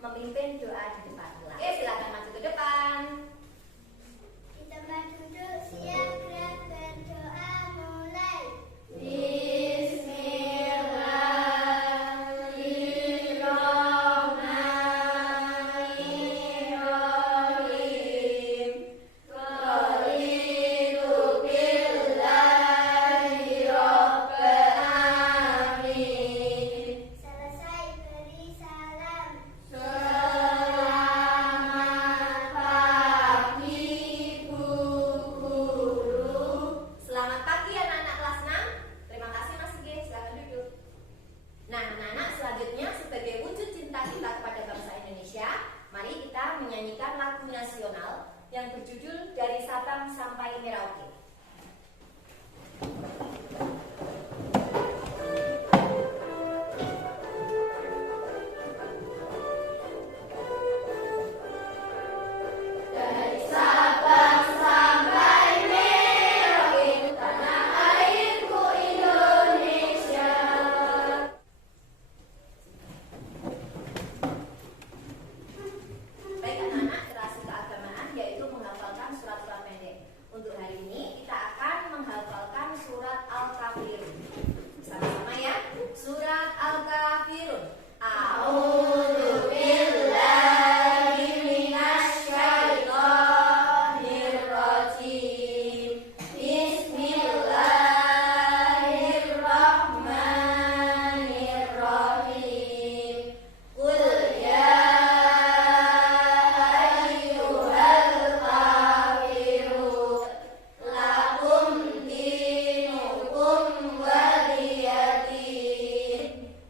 memimpin doa di depan kelas. Oke, silakan maju ke depan. Kita duduk, siap, gerak, berdoa, mulai. Selesai beri salam. Selamat pagi anak-anak kelas 6. Terima kasih Mas G. Silakan duduk. Nah, anak-anak, selanjutnya sebagai wujud cinta kita kepada bangsa Indonesia, mari kita menyanyikan lagu nasional yang berjudul Dari Sabang Sampai Merauke. Baik anak-anak, terasi keagamaan yaitu menghafalkan surat-surat pendek. Untuk hari ini kita akan menghafalkan surat Al-Kafirun. Sama-sama ya. Surat Al-Kafirun. A'udzu billahi minasy syaithanir rajim. Bismillahirrahmanirrahim. Qul ya ayyuhal kafirun lakum dinukum waliyadin.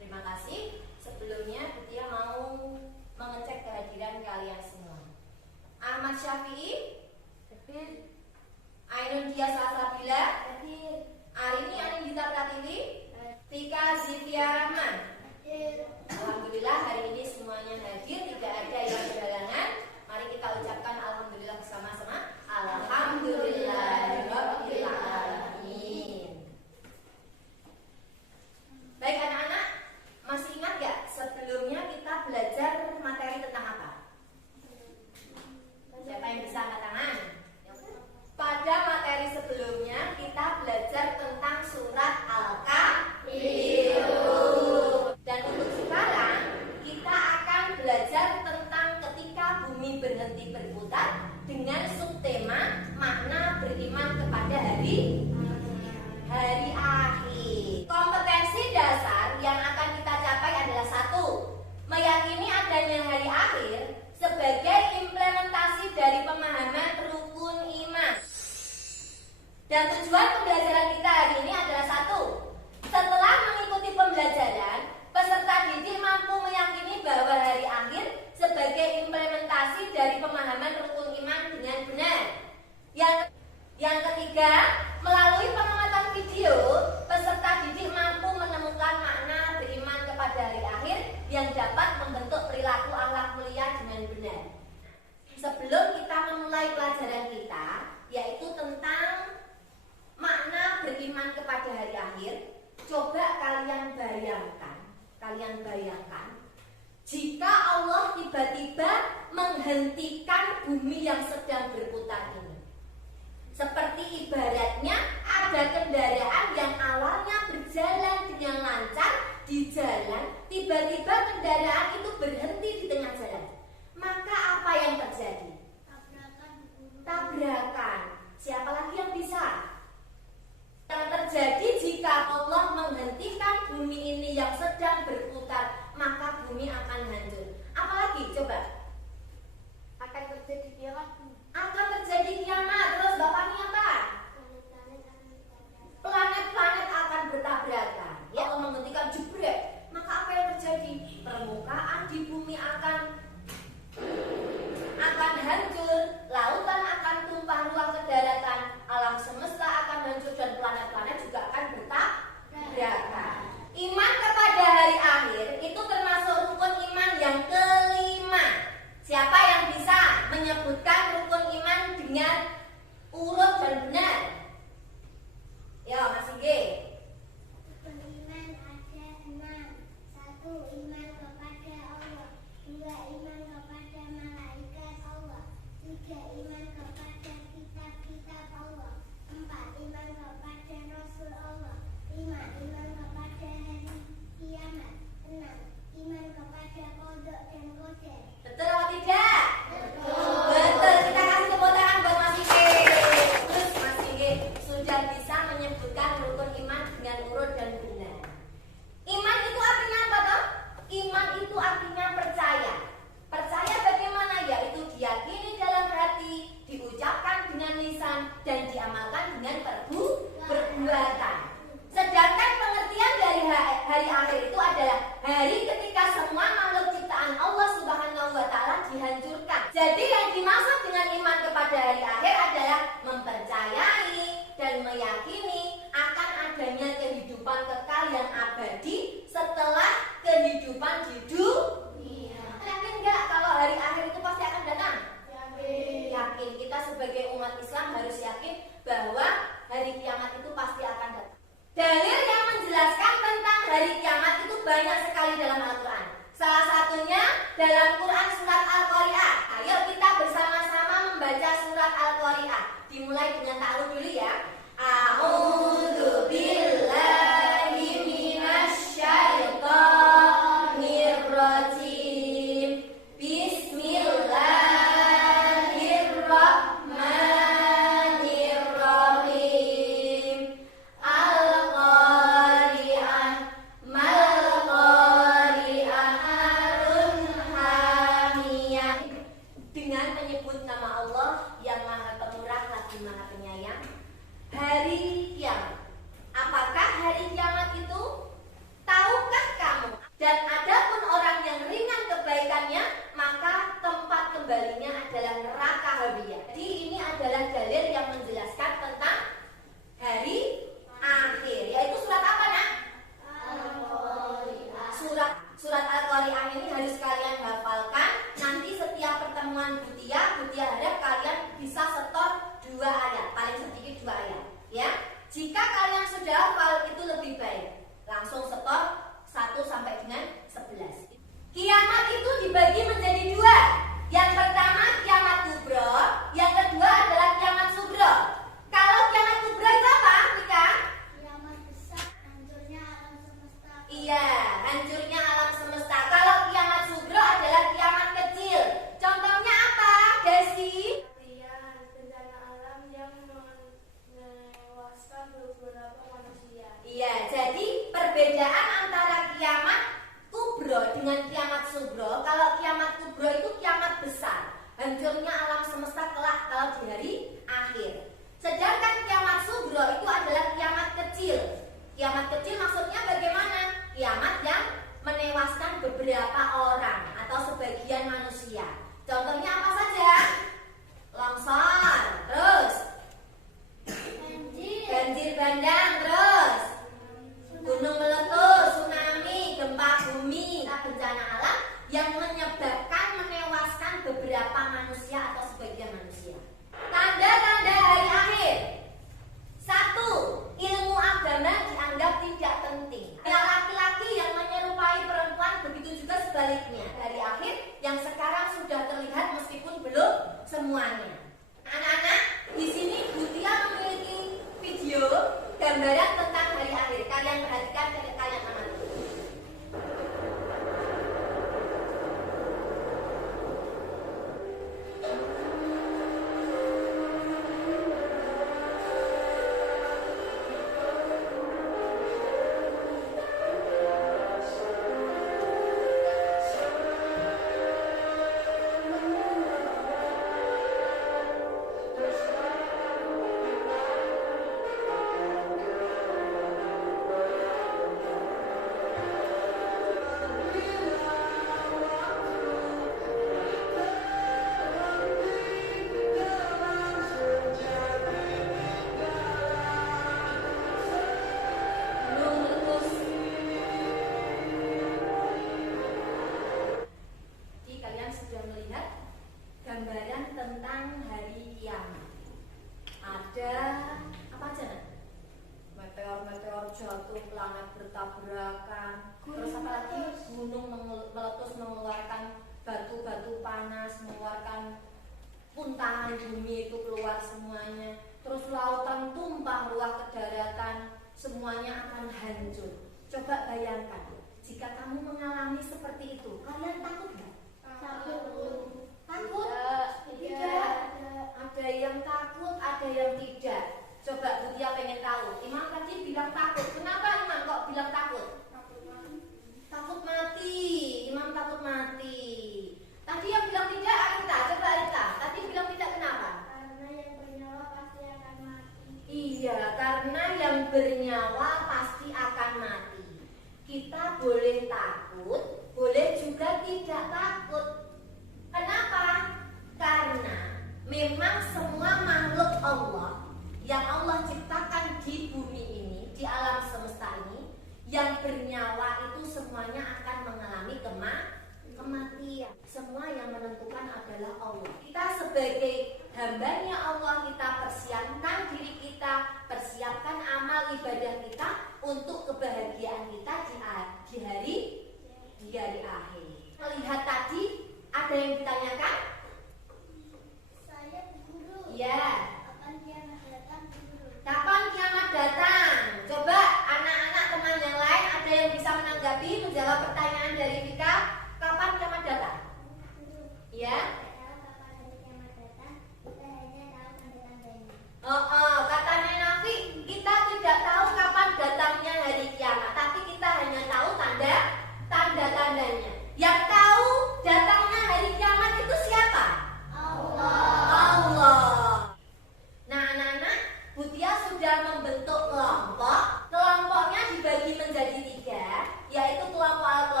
Terima kasih. Sebelumnya Butia mau mengecek kehadiran kalian semua. Ahmad Syafi'i hadir. Ainun Dia Salsabila hadir. Arini Anindita Pratiwi, Tika Zivia Rahman. Alhamdulillah hari ini semuanya hadir, tidak ada yang berhalangan. Mari kita ucapkan alhamdulillah bersama-sama. Alhamdulillahirabbil alamin. Baik anak-anak, masih ingat gak sebelumnya kita belajar materi tentang apa? Siapa yang bisa angkat tangan? Pada materi sebelumnya kita belajar tentang surat Al-Kafirun. Dan untuk sekarang kita akan belajar tentang ketika bumi berhenti berputar dengan subtema makna beriman kepada hari akhir. Kompetensi dasar yang akan kita capai adalah 1. Meyakini adanya hari akhir sebagai implementasi dari pemahaman rukun iman. Dan tujuan pembelajaran kita hari ini adalah 1. Setelah mengikuti pembelajaran, peserta didik mampu meyakini bahwa hari akhir sebagai implementasi dari pemahaman rukun iman dengan benar. Yang ketiga, melalui pengamatan video, peserta didik mampu menemukan makna beriman kepada hari akhir yang dapat membentuk perilaku akhlak mulia dengan benar. Sebelum kita memulai pelajaran kita, yaitu tentang makna beriman kepada hari akhir, coba kalian bayangkan jika Allah tiba-tiba menghentikan bumi yang sedang berputar ini. Seperti ibaratnya ada kendaraan yang awalnya berjalan dengan lancar di jalan, tiba-tiba kendaraan itu berhenti di tengah jalan. Maka apa yang terjadi? Tabrakan. Siapa lagi yang bisa? Yang terjadi jika Allah menghentikan bumi ini yang sedang berputar, maka bumi akan hancur. Apalagi coba? Akan terjadi kiamat. Akan terjadi kiamat. Terus bapaknya apa? Planet-planet akan bertabrakan. Ya, Allah menghentikan jebret. Maka apa yang terjadi? Permukaan di bumi Jadi yang dimaksud dengan iman kepada hari akhir adalah mempercayai dan meyakini akan adanya kehidupan kekal yang abadi setelah kehidupan di dunia. Yakin nggak kalau hari akhir itu pasti akan datang? Yakin. Kita sebagai umat Islam harus yakin bahwa hari kiamat itu pasti akan datang. Dalil yang menjelaskan tentang hari kiamat itu banyak sekali dalam Al-Quran. Salah satunya dalam Quran surat Al-Qari'ah. Ayo kita bersama-sama membaca surat Al-Qari'ah. Dimulai dengan ta'aruf dulu ya. A'udzu billahi minasyaitonir rajim. Bismillahirrahmanirrahim. Al-Qari'ah mal-Qari'ah harun hamiyah. Dengan menyebut nama Allah yang Maha Pemurah lagi Maha Penyayang. Hari kiamat. Apakah hari kiamat itu? Tahukah kamu? Dan adapun orang yang ringan kebaikannya, maka tempat kembalinya adalah neraka Hawiyah. Jadi ini adalah dalil yang menjelaskan tentang hari akhir. Yaitu surat apa, Nak? Surat Al-Qari'ah ini harus kalian hafalkan. Nanti setiap pertemuan Butia harap kalian bisa setor 2 ayat, paling sedikit 2 ayat, ya. Jika kalian sudah hafal itu lebih baik. Langsung setor 1 sampai dengan 11. Kiamat itu dibagi menjadi 2. Yang pertama kiamat kubro, yang kedua adalah kiamat sugro. Kalau kiamat kubro itu apa, Mika? Kiamat besar, hancurnya alam semesta. Iya, hancurnya alam semesta. Kalau kiamat sugro adalah kiamat kecil. Contohnya apa, Desi? Bencana alam yang menewaskan beberapa manusia. Iya, jadi perbedaan antara kiamat kubro dengan kiamat sugro. Kalau kiamat kubro itu kiamat besar, hancurnya alam semesta kelak kalau di hari akhir. Sedangkan kiamat sugro itu adalah kiamat kecil. Kiamat kecil maksudnya bagaimana? Kiamat yang menewaskan beberapa orang atau sebagian manusia. Contohnya apa saja? Longsor, terus banjir bandang, terus gunung meletus, tsunami, gempa bumi, bencana alam yang menyebabkan menewaskan beberapa manusia atau sebagian manusia. Tanda-tanda hari akhir. 1. Ilmu agama dianggap tidak penting. Laki-laki yang menyerupai perempuan, begitu juga sebaliknya. Hari akhir yang sekarang sudah terlihat meskipun belum semuanya. Anak-anak, di sini Butia memiliki video gambaran tentang hari akhir. Kalian perhatikan, kalian amati. Jatuh, planet bertabrakan, terus apalagi gunung meletus mengeluarkan batu-batu panas, mengeluarkan puntahan bumi itu keluar semuanya, terus lautan tumpah ruah ke daratan, semuanya akan hancur. Coba bayangkan, jika kamu mengalami seperti itu, kalian takut nggak? Takut. Takut? Tidak. Ada yang takut, ada yang tidak. Coba Butia pengen tahu. Imam tadi bilang takut. Kenapa Imam kok bilang takut? Takut mati. Imam takut mati. Tadi yang bilang tidak Arita. Coba Arita. Tadi bilang tidak kenapa? Karena yang bernyawa pasti akan mati. Iya, karena yang bernyawa pasti akan mati. Kita boleh takut, boleh juga tidak takut. hambanya Allah, kita persiapkan diri kita, persiapkan amal ibadah kita untuk kebahagiaan kita di hari akhir. Melihat tadi, ada yang ditanyakan? Saya guru. Ya. Kapan kiamat datang, guru? Kapan kiamat datang? Coba anak-anak teman yang lain ada yang bisa menanggapi, menjawab pertanyaan dari Vika. Kapan kiamat datang? Guru. Ya. Tidak tahu kapan hari kiamat datang. Kita hanya tahu tanda-tandanya. Katanya Nafi, kita tidak tahu kapan datangnya hari kiamat, tapi kita hanya tahu tanda-tandanya. Yang tahu datangnya hari kiamat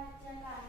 mengerjakan